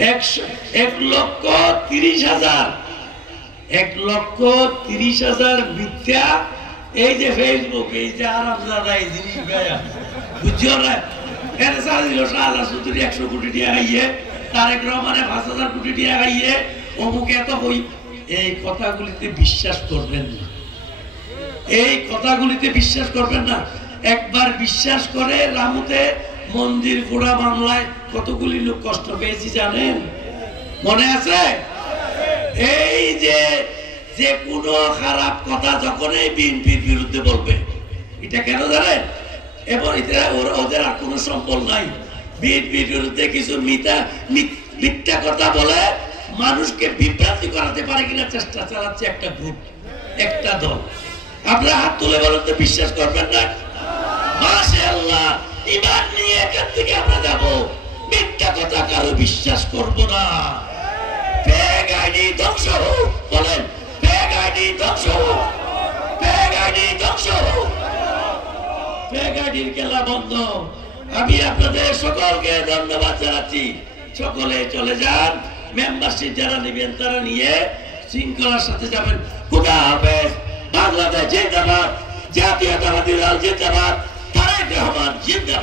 1,30,000 1,30,000 মিথ্যা। এই যে ফেসবুক, এই যে আরামজাদা এই জিনিস গায়া বুঝছো না, এর সারা দিল শালা সুতরি 100 কোটি টাকা খাইয়ে, তারেক রহমানে 5,000 কোটি টাকা খাইয়ে, অমুক এত হই। এই কথাগুলিতে বিশ্বাস করবেন না, এই কথাগুলিতে বিশ্বাস করবেন না। একবার বিশ্বাস করে রামুতে মন্দির পোড়া মামলায় কতগুলি লোক কষ্ট পেয়েছি জানেন, মনে আছে? এই যে কোনো খারাপ কথা যখন এই বিএনপির বিরুদ্ধে বলবে, এটা কেন জানেন? এবং ওদের আর কোনো সম্বল নাই। বিএনপির বিরুদ্ধে কিছু মিথ্যা কথা বলে মানুষকে বিভ্রান্তি করাতে পারে কিনা চেষ্টা চালাচ্ছে একটা গ্রুপ, একটা দল। আপনারা হাত তুলে বলেন তো, বিশ্বাস করবেন না? মাশাআল্লাহ, ঈমান নিয়ে এখান থেকে আমরা যাব, মিথ্যা কথা কারো বিশ্বাস করব না। ফেক আইডি ধ্বংস হোক, বলেন ফেক আইডি ধ্বংস হোক, ফেক আইডি ধ্বংস হোক, ফেক আইডির খেলা বন্ধ। আমি আপনাদের সকলকে ধন্যবাদ জানাচ্ছি। সকলে চলে যান, মেম্বারশিপ যারা নেবেন তারা নিয়ে শৃঙ্খলার সাথে যাবেন। খোদা হাফেজ। বাংলাদেশ জিন্দাবাদ, জাতীয়তাবাদী দল জিন্দাবাদ, তারেক রহমান জিন্দাবাদ।